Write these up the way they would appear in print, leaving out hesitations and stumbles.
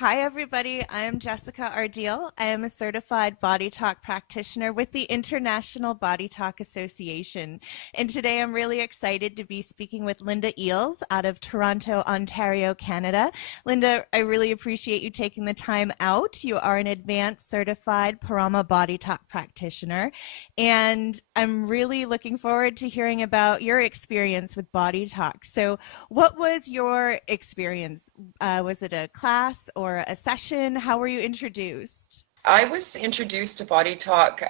Hi, everybody. I am Jessica Ardeal. I am a certified Body Talk practitioner with the International Body Talk Association. And today I'm really excited to be speaking with Linda Eales out of Toronto, Ontario, Canada. Linda, I really appreciate you taking the time out. You are an advanced certified Parama Body Talk practitioner. And I'm really looking forward to hearing about your experience with Body Talk. So, what was your experience? Was it a class or a session? How were you introduced? I was introduced to Body Talk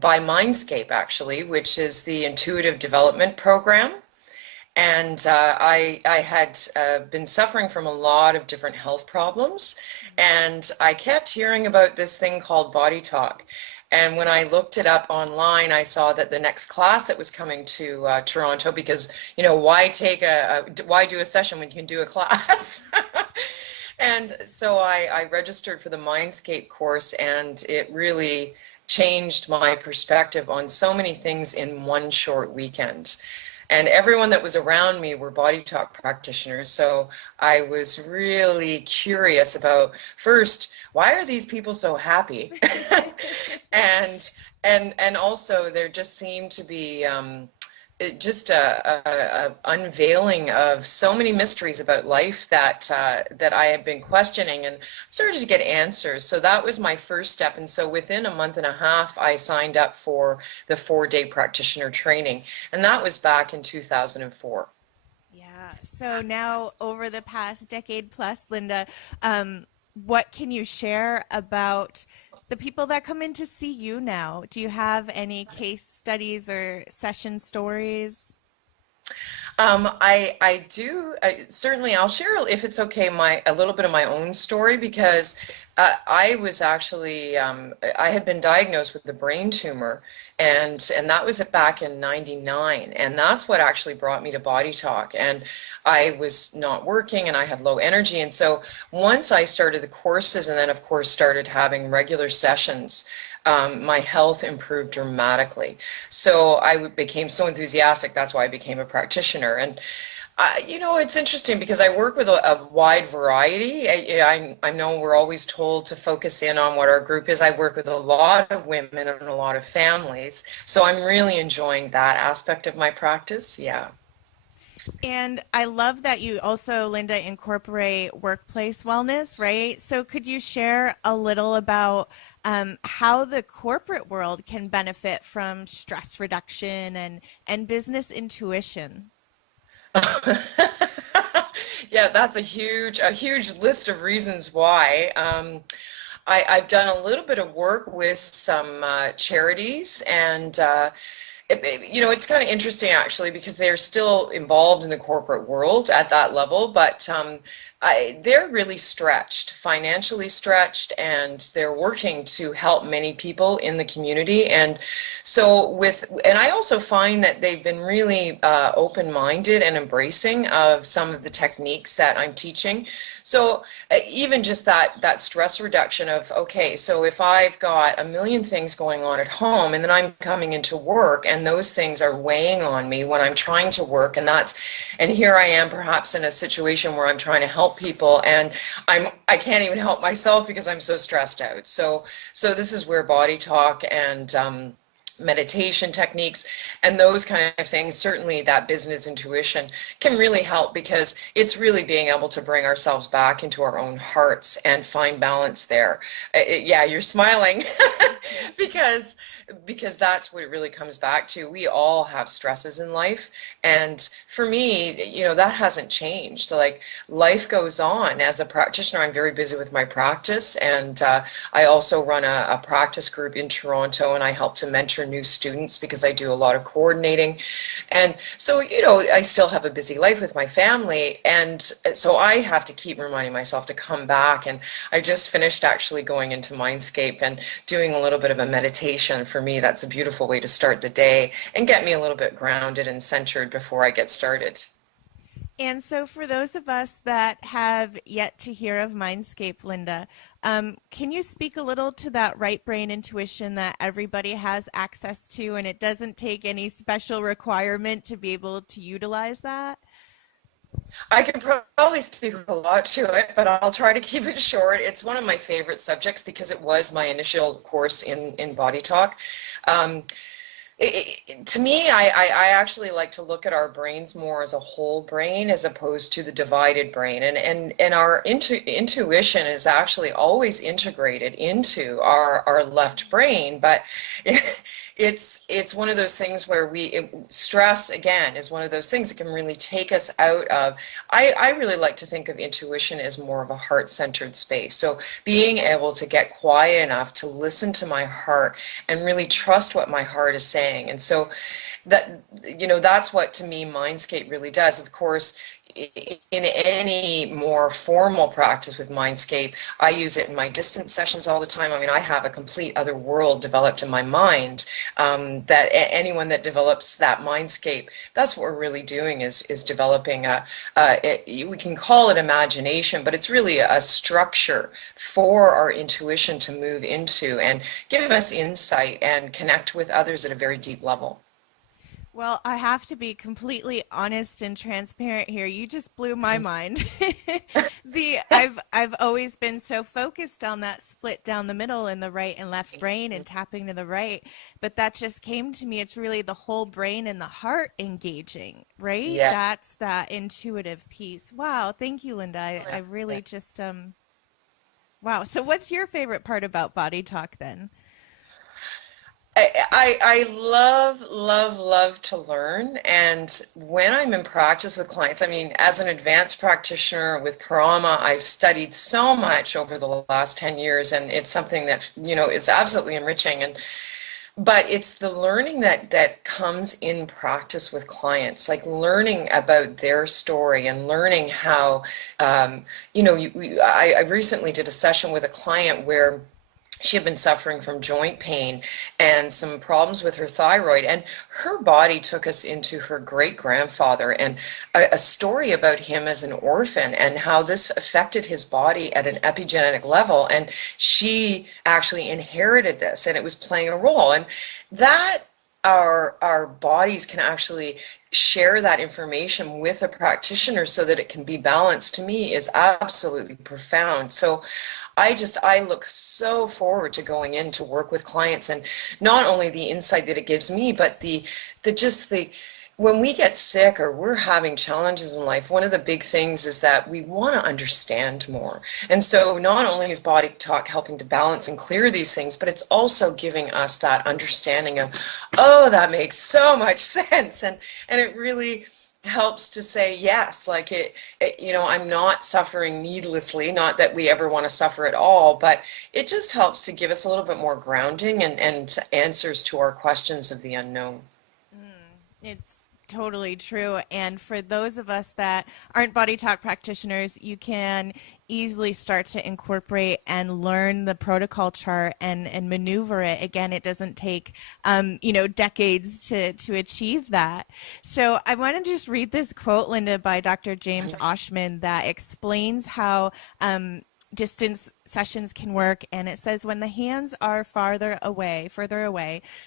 by Mindscape, actually, which is the intuitive development program. And I had been suffering from a lot of different health problems. And I kept hearing about this thing called Body Talk. And when I looked it up online, I saw that the next class that was coming to Toronto, because, why do a session when you can do a class? And so I registered for the Mindscape course, and it really changed my perspective on so many things in one short weekend. And everyone that was around me were Body Talk practitioners, so I was really curious about, first, why are these people so happy? and and also there just seemed to be just a unveiling of so many mysteries about life that I had been questioning, and started to get answers. So that was my first step. And so within a month and a half, I signed up for the 4-day practitioner training, and that was back in 2004. Yeah. So now, over the past decade plus, Linda, what can you share about the people that come in to see you now? Do you have any case studies or session stories? I do certainly. I'll share, if it's okay, my a little bit of my own story, because I was actually I had been diagnosed with a brain tumor, and that was back in '99, and that's what actually brought me to Body Talk. And I was not working, and I had low energy, and so once I started the courses, and then of course started having regular sessions, my health improved dramatically. So I became so enthusiastic. That's why I became a practitioner. And it's interesting because I work with a wide variety. I know we're always told to focus in on what our group is. I work with a lot of women and a lot of families. So I'm really enjoying that aspect of my practice. Yeah. And I love that you also, Linda, incorporate workplace wellness, right? So could you share a little about how the corporate world can benefit from stress reduction and business intuition? Yeah, that's a huge list of reasons why. I've done a little bit of work with some charities, and it's kind of interesting actually, because they're still involved in the corporate world at that level, but they're really stretched, financially stretched, and they're working to help many people in the community. And and I also find that they've been really open-minded and embracing of some of the techniques that I'm teaching. So even just that stress reduction of, okay, so if I've got a million things going on at home, and then I'm coming into work, and those things are weighing on me when I'm trying to work, and here I am perhaps in a situation where I'm trying to help people, and I can't even help myself because I'm so stressed out. So this is where Body Talk and meditation techniques and those kind of things, certainly that business intuition, can really help, because it's really being able to bring ourselves back into our own hearts and find balance there. Yeah, you're smiling because that's what it really comes back to. We all have stresses in life, and for me, that hasn't changed. Like, life goes on. As a practitioner, I'm very busy with my practice, and I also run a practice group in Toronto, and I help to mentor new students because I do a lot of coordinating. And so, I still have a busy life with my family, and so I have to keep reminding myself to come back. And I just finished actually going into Mindscape and doing a little bit of a meditation. For me, that's a beautiful way to start the day and get me a little bit grounded and centered before I get started. And so, for those of us that have yet to hear of Mindscape, Linda, can you speak a little to that right brain intuition that everybody has access to, and it doesn't take any special requirement to be able to utilize that? I could probably speak a lot to it, but I'll try to keep it short. It's one of my favorite subjects because it was my initial course in body talk. Um, to me, I actually like to look at our brains more as a whole brain as opposed to the divided brain. And our intuition is actually always integrated into our left brain, but it's one of those things where stress, again, is one of those things that can really take us out of. I really like to think of intuition as more of a heart-centered space. So being able to get quiet enough to listen to my heart and really trust what my heart is saying. And so that, that's what to me Mindscape really does. Of course, in any more formal practice with Mindscape, I use it in my distance sessions all the time. I mean, I have a complete other world developed in my mind, that anyone that develops that Mindscape, that's what we're really doing is developing we can call it imagination, but it's really a structure for our intuition to move into and give us insight and connect with others at a very deep level. Well, I have to be completely honest and transparent here. You just blew my mind. I've always been so focused on that split down the middle in the right and left brain and tapping to the right, but that just came to me. It's really the whole brain and the heart engaging, right? Yes. That's that intuitive piece. Wow, thank you, Linda. I really just wow. So what's your favorite part about body talk then? I love, love, love to learn. And when I'm in practice with clients, I mean, as an advanced practitioner with Karama, I've studied so much over the last 10 years, and it's something that, is absolutely enriching. But it's the learning that comes in practice with clients, like learning about their story and learning how, I recently did a session with a client where she had been suffering from joint pain and some problems with her thyroid, and her body took us into her great grandfather and a story about him as an orphan and how this affected his body at an epigenetic level, and she actually inherited this and it was playing a role, and that our bodies can actually share that information with a practitioner so that it can be balanced, to me is absolutely profound. So I look so forward to going in to work with clients, and not only the insight that it gives me, but the when we get sick or we're having challenges in life, one of the big things is that we want to understand more. And so not only is body talk helping to balance and clear these things, but it's also giving us that understanding of, oh, that makes so much sense. And it really helps to say yes, like I'm not suffering needlessly, not that we ever want to suffer at all, but it just helps to give us a little bit more grounding and answers to our questions of the unknown. It's totally true. And for those of us that aren't body talk practitioners, you can easily start to incorporate and learn the protocol chart and maneuver it. Again, it doesn't take decades to achieve that. So I want to just read this quote, Linda, by Dr. James Oshman that explains how distance sessions can work, and it says when the hands are further away,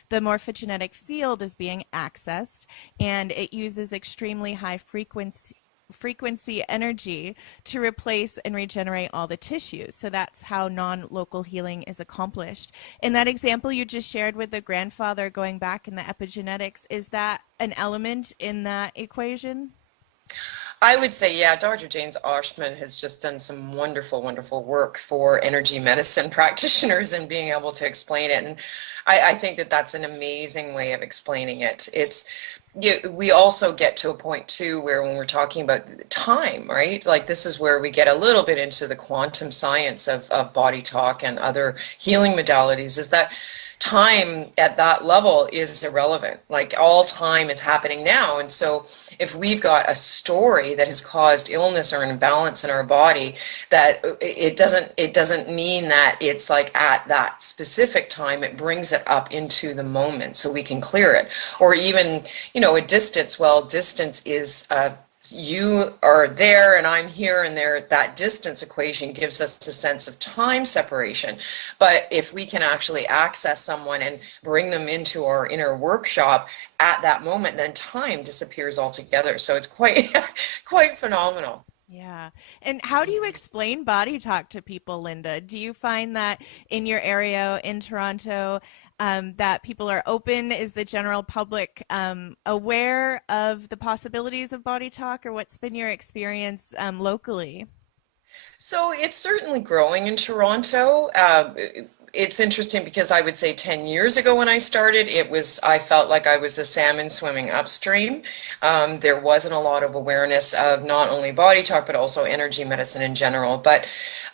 the morphogenetic field is being accessed, and it uses extremely high frequency energy to replace and regenerate all the tissues. So that's how non-local healing is accomplished. In that example you just shared with the grandfather going back in the epigenetics, is that an element in that equation? I would say, yeah, Dr. James Oshman has just done some wonderful, wonderful work for energy medicine practitioners and being able to explain it. And I think that that's an amazing way of explaining it. We also get to a point too where when we're talking about time, right? Like this is where we get a little bit into the quantum science of body talk and other healing modalities, is that time at that level is irrelevant. Like all time is happening now. And so if we've got a story that has caused illness or an imbalance in our body, that it doesn't mean that it's like at that specific time. It brings it up into the moment so we can clear it. Or even, a distance. Well, distance is You are there and I'm here, and there, that distance equation gives us a sense of time separation. But if we can actually access someone and bring them into our inner workshop at that moment, then time disappears altogether. So it's quite quite phenomenal. Yeah. And how do you explain body talk to people, Linda? Do you find that in your area in Toronto, that people are open? Is the general public aware of the possibilities of body talk, or what's been your experience locally? So it's certainly growing in Toronto. It's interesting because I would say 10 years ago when I started, I felt like I was a salmon swimming upstream. There wasn't a lot of awareness of not only body talk, but also energy medicine in general. But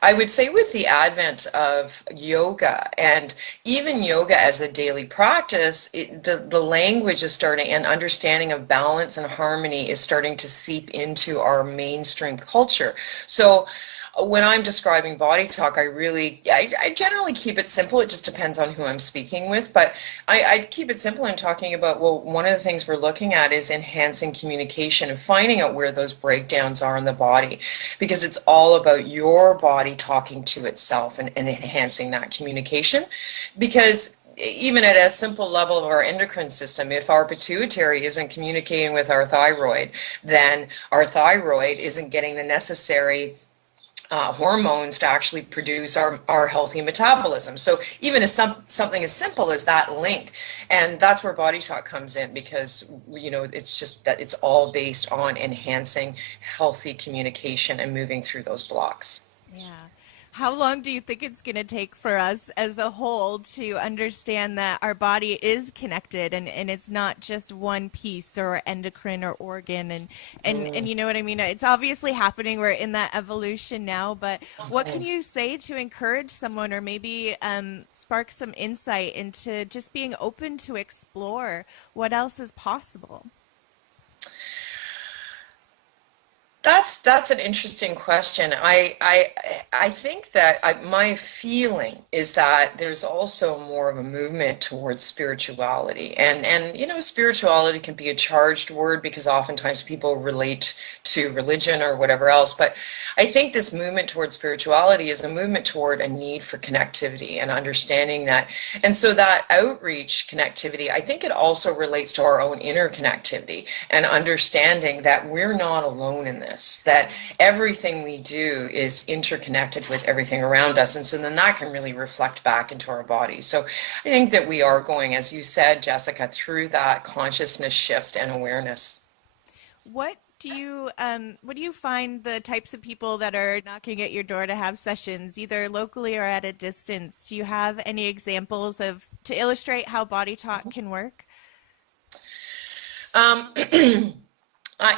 I would say with the advent of yoga, and even yoga as a daily practice, the language is starting, and understanding of balance and harmony is starting to seep into our mainstream culture. So when I'm describing body talk, I generally keep it simple. It just depends on who I'm speaking with, but I keep it simple in talking about, well, one of the things we're looking at is enhancing communication and finding out where those breakdowns are in the body, because it's all about your body talking to itself, and enhancing that communication. Because even at a simple level of our endocrine system, if our pituitary isn't communicating with our thyroid, then our thyroid isn't getting the necessary hormones to actually produce our healthy metabolism. So even something as simple as that link, and that's where body talk comes in, because it's just that it's all based on enhancing healthy communication and moving through those blocks. Yeah. How long do you think it's going to take for us as the whole to understand that our body is connected, and it's not just one piece or endocrine or organ, and Mm. you know what I mean? It's obviously happening. We're in that evolution now, but what can you say to encourage someone, or maybe spark some insight into just being open to explore what else is possible? That's an interesting question. I think that my feeling is that there's also more of a movement towards spirituality, and spirituality can be a charged word because oftentimes people relate to religion or whatever else. But I think this movement towards spirituality is a movement toward a need for connectivity and understanding that, and so that outreach connectivity, I think it also relates to our own inner connectivity and understanding that we're not alone in this, that everything we do is interconnected with everything around us. And so then that can really reflect back into our bodies. So I think that we are going, as you said, Jessica, through that consciousness shift and awareness. What do you find the types of people that are knocking at your door to have sessions, either locally or at a distance? Do you have any examples of to illustrate how body talk can work? Um,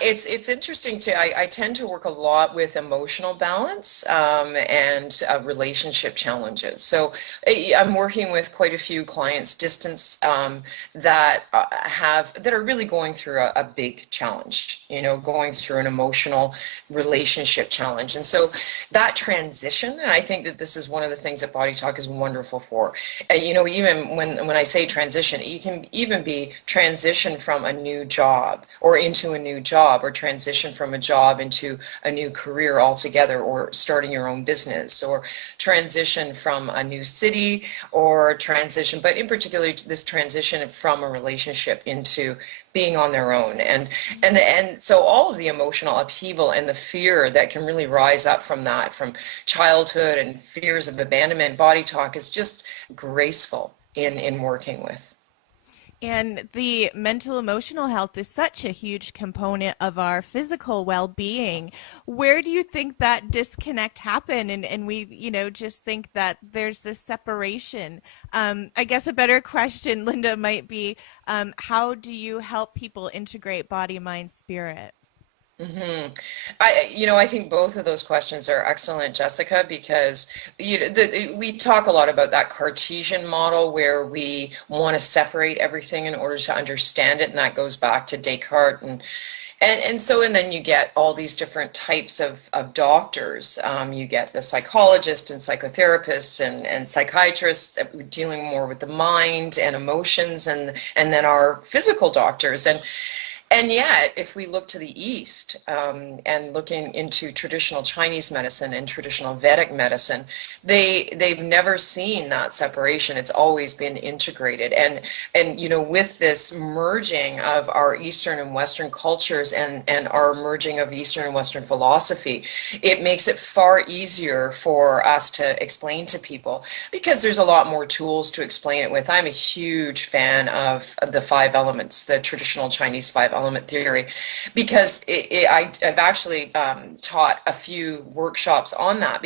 it's interesting too. I tend to work a lot with emotional balance, and relationship challenges. So I'm working with quite a few clients distance, that are really going through a big challenge, going through an emotional relationship challenge. And so that transition, and I think that this is one of the things that Body Talk is wonderful for. Even when I say transition, you can even be transition from a new job or into a new job, or transition from a job into a new career altogether, or starting your own business, or transition from a new city, or transition, but in particular this transition from a relationship into being on their own. And so all of the emotional upheaval and the fear that can really rise up from that, from childhood and fears of abandonment, Body Talk is just graceful in working with. And the mental emotional health is such a huge component of our physical well-being. Where do you think that disconnect happened? And we, just think that there's this separation. I guess a better question, Linda, might be how do you help people integrate body, mind, spirit? hmm I think both of those questions are excellent, Jessica, because we talk a lot about that Cartesian model where we want to separate everything in order to understand it, and that goes back to Descartes, and then you get all these different types of doctors. You get the psychologists and psychotherapists and psychiatrists dealing more with the mind and emotions, and then our physical doctors. And yet, if we look to the East and looking into traditional Chinese medicine and traditional Vedic medicine, they've never seen that separation. It's always been integrated. And with this merging of our Eastern and Western cultures and our merging of Eastern and Western philosophy, it makes it far easier for us to explain to people because there's a lot more tools to explain it with. I'm a huge fan of the five elements, the traditional Chinese five element theory, because I've actually taught a few workshops on that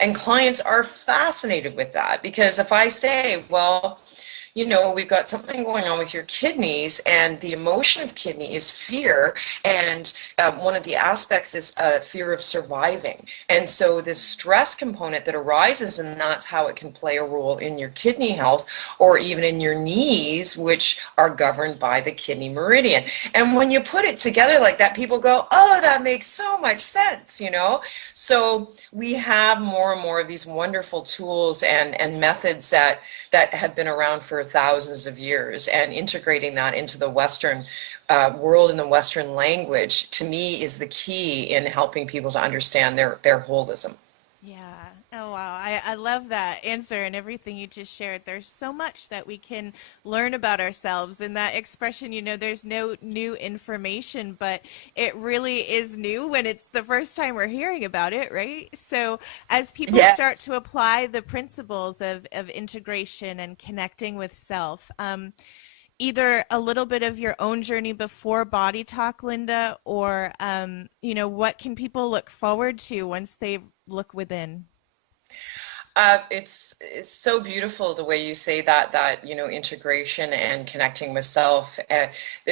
and clients are fascinated with that because if I say, well, we've got something going on with your kidneys, and the emotion of kidney is fear. And one of the aspects is fear of surviving. And so this stress component that arises, and that's how it can play a role in your kidney health or even in your knees, which are governed by the kidney meridian. And when you put it together like that, people go, oh, that makes so much sense, So we have more and more of these wonderful tools and methods that have been around for thousands of years, and integrating that into the Western world and the Western language, to me, is the key in helping people to understand their holism. Yeah. Oh, wow. I love that answer and everything you just shared. There's so much that we can learn about ourselves. And that expression, there's no new information, but it really is new when it's the first time we're hearing about it, right? So, as people start Yes. to apply the principles of integration and connecting with self, either a little bit of your own journey before Body Talk, Linda, or, what can people look forward to once they look within? It's so beautiful the way you say that integration and connecting with self.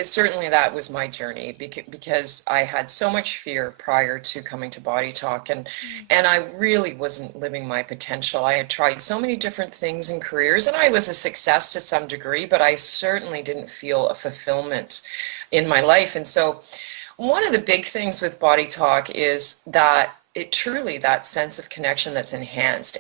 Certainly that was my journey because I had so much fear prior to coming to Body Talk, and I really wasn't living my potential. I had tried so many different things in careers, and I was a success to some degree, but I certainly didn't feel a fulfillment in my life. And so one of the big things with Body Talk is that it truly, that sense of connection that's enhanced.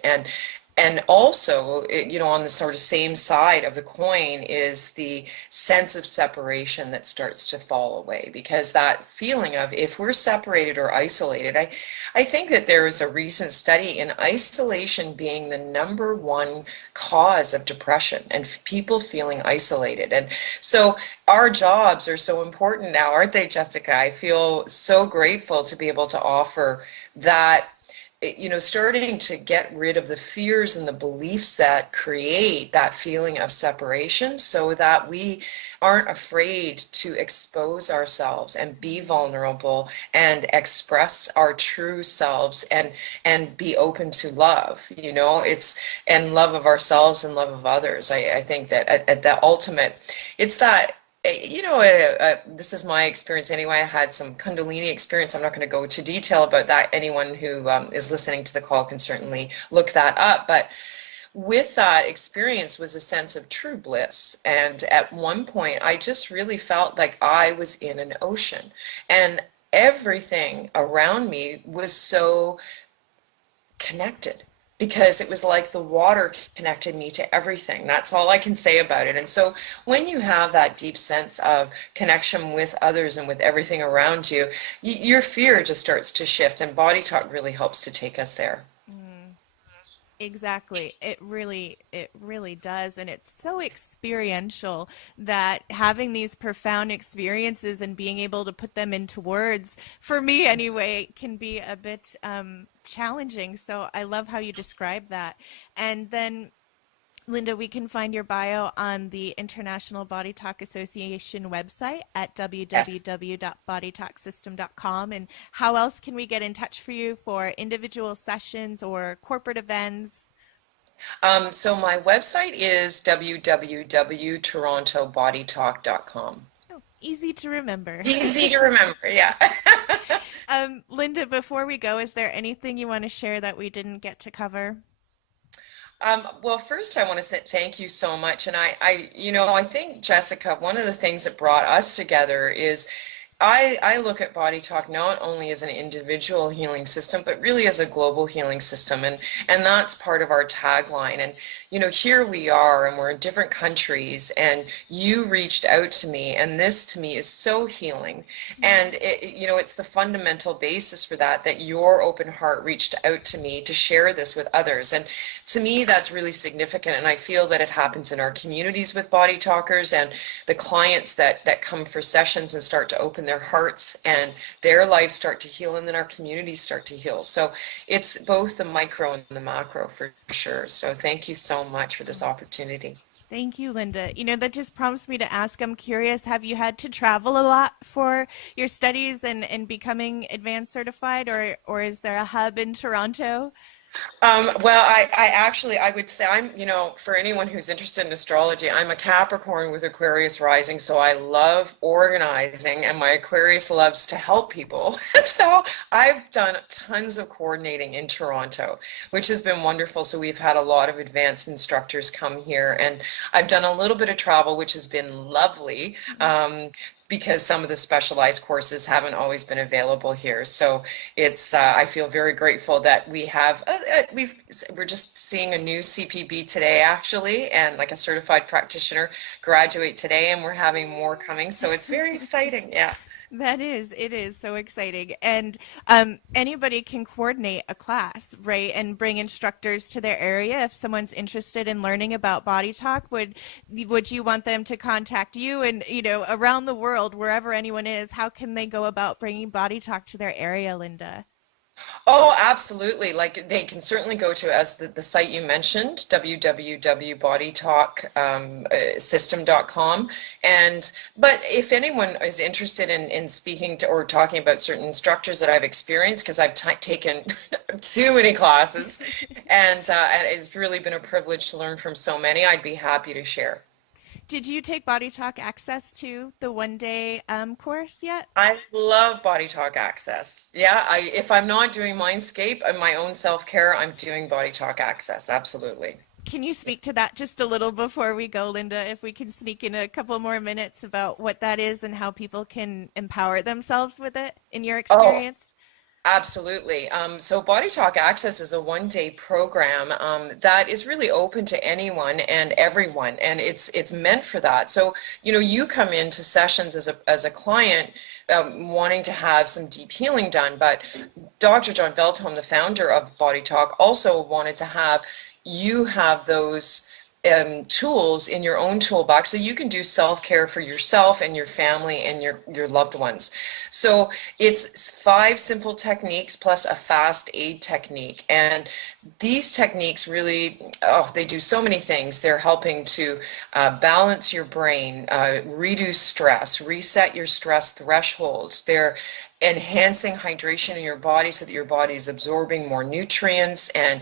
And also, on the sort of same side of the coin is the sense of separation that starts to fall away, because that feeling of, if we're separated or isolated, I think that there is a recent study in isolation being the number one cause of depression and people feeling isolated. And so our jobs are so important now, aren't they, Jessica? I feel so grateful to be able to offer that, starting to get rid of the fears and the beliefs that create that feeling of separation, so that we aren't afraid to expose ourselves and be vulnerable and express our true selves and be open to love. It's and love of ourselves and love of others. I think that at the ultimate, it's that this is my experience anyway. I had some Kundalini experience. I'm not going to go into detail about that. Anyone who is listening to the call can certainly look that up. But with that experience was a sense of true bliss. And at one point, I just really felt like I was in an ocean, and everything around me was so connected, because it was like the water connected me to everything. That's all I can say about it. And so when you have that deep sense of connection with others and with everything around you, your fear just starts to shift, and Body Talk really helps to take us there. Mm. Exactly. It really does. And it's so experiential that having these profound experiences and being able to put them into words, for me anyway, can be a bit challenging. So I love how you describe that. And then, Linda, we can find your bio on the International Body Talk Association website at Yes. www.bodytalksystem.com. And how else can we get in touch for you for individual sessions or corporate events? So my website is www.torontobodytalk.com. Oh, easy to remember. Easy to remember, yeah. Linda, before we go, is there anything you want to share that we didn't get to cover? Well, first I want to say thank you so much. And I think, Jessica, one of the things that brought us together is I look at Body Talk not only as an individual healing system, but really as a global healing system. And that's part of our tagline. And, here we are, and we're in different countries, and you reached out to me, and this to me is so healing. And it's the fundamental basis for that your open heart reached out to me to share this with others. And to me, that's really significant. And I feel that it happens in our communities with Body Talkers, and the clients that come for sessions and start to open their hearts and their lives start to heal, and then our communities start to heal. So it's both the micro and the macro for sure. So thank you so much for this opportunity. Thank you, Linda. That just prompts me to ask, I'm curious, have you had to travel a lot for your studies and becoming advanced certified, or is there a hub in Toronto? Well, I would say for anyone who's interested in astrology, I'm a Capricorn with Aquarius rising, so I love organizing, and my Aquarius loves to help people. So I've done tons of coordinating in Toronto, which has been wonderful. So we've had a lot of advanced instructors come here, and I've done a little bit of travel, which has been lovely. Because some of the specialized courses haven't always been available here. So it's I feel very grateful that we have we're just seeing a new CPB today actually, and like a certified practitioner graduate today, and we're having more coming. So it's very exciting. Yeah. It is so exciting. And anybody can coordinate a class, right? And bring instructors to their area. If someone's interested in learning about Body Talk, would you want them to contact you? And, around the world, wherever anyone is, how can they go about bringing Body Talk to their area, Linda? Oh, absolutely. Like they can certainly go to as the site you mentioned, www.bodytalksystem.com. But if anyone is interested in speaking to or talking about certain instructors that I've experienced, because I've taken too many classes, and it's really been a privilege to learn from so many, I'd be happy to share. Did you take Body Talk Access to the one-day course yet? I love Body Talk Access. Yeah, if I'm not doing Mindscape and my own self-care, I'm doing Body Talk Access. Absolutely. Can you speak to that just a little before we go, Linda? If we can sneak in a couple more minutes about what that is and how people can empower themselves with it in your Oh, experience? absolutely. So Body Talk Access is a one-day program that is really open to anyone and everyone, and it's meant for that. So, you come into sessions as a client wanting to have some deep healing done, but Dr. John Veldholm, the founder of Body Talk, also wanted to have you have those tools in your own toolbox so you can do self-care for yourself and your family and your loved ones. So it's 5 simple techniques plus a fast aid technique. And these techniques really, they do so many things. They're helping to balance your brain, reduce stress, reset your stress thresholds. They're enhancing hydration in your body so that your body is absorbing more nutrients and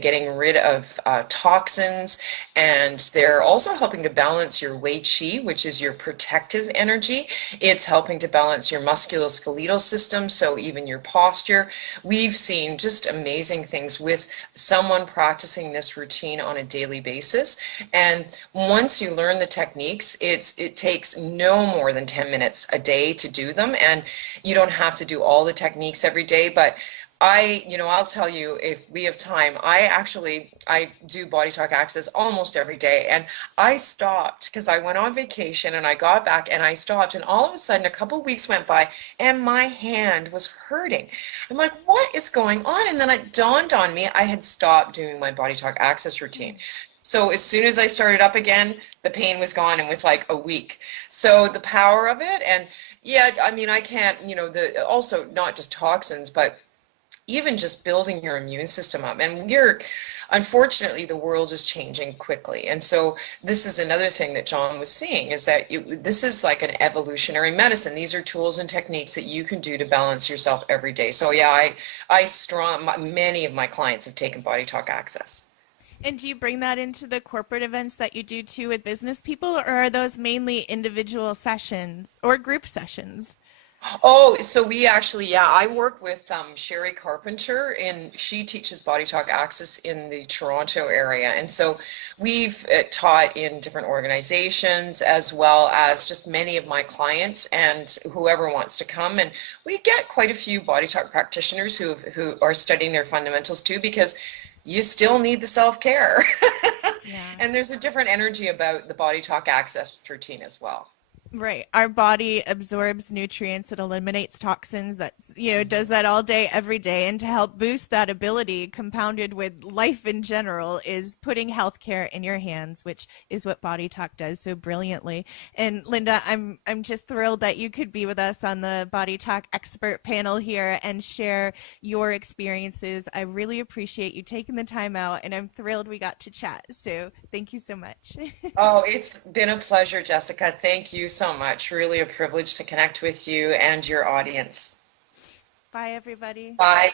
getting rid of toxins. And they're also helping to balance your Wei Qi, which is your protective energy. It's helping to balance your musculoskeletal system, so even your posture. We've seen just amazing things with someone practicing this routine on a daily basis. And once you learn the techniques, it takes no more than 10 minutes a day to do them. And you don't have to do all the techniques every day, but I'll tell you, if we have time, I do Body Talk Access almost every day. And I stopped because I went on vacation and I got back and I stopped. And all of a sudden, a couple of weeks went by and my hand was hurting. I'm like, what is going on? And then it dawned on me, I had stopped doing my Body Talk Access routine. So as soon as I started up again, the pain was gone and with like a week. So the power of it, and yeah, I mean, I can't, also not just toxins, but even just building your immune system up. And unfortunately, the world is changing quickly. And so this is another thing that John was seeing, is that this is like an evolutionary medicine. These are tools and techniques that you can do to balance yourself every day. So yeah, many of my clients have taken Body Talk Access. And do you bring that into the corporate events that you do too with business people, or are those mainly individual sessions or group sessions? Oh, so we actually, yeah, I work with Sherry Carpenter, and she teaches Body Talk Access in the Toronto area. And so we've taught in different organizations as well as just many of my clients and whoever wants to come. And we get quite a few Body Talk practitioners who are studying their fundamentals too, because you still need the self-care. Yeah. And there's a different energy about the Body Talk Access routine as well. Right. Our body absorbs nutrients, it eliminates toxins. That's, does Mhm. that all day, every day. And to help boost that ability, compounded with life in general, is putting healthcare in your hands, which is what Body Talk does so brilliantly. And Linda, I'm just thrilled that you could be with us on the Body Talk expert panel here and share your experiences. I really appreciate you taking the time out, and I'm thrilled we got to chat. So thank you so much. Oh, it's been a pleasure, Jessica. Thank you so much. Really a privilege to connect with you and your audience. Bye, everybody. Bye.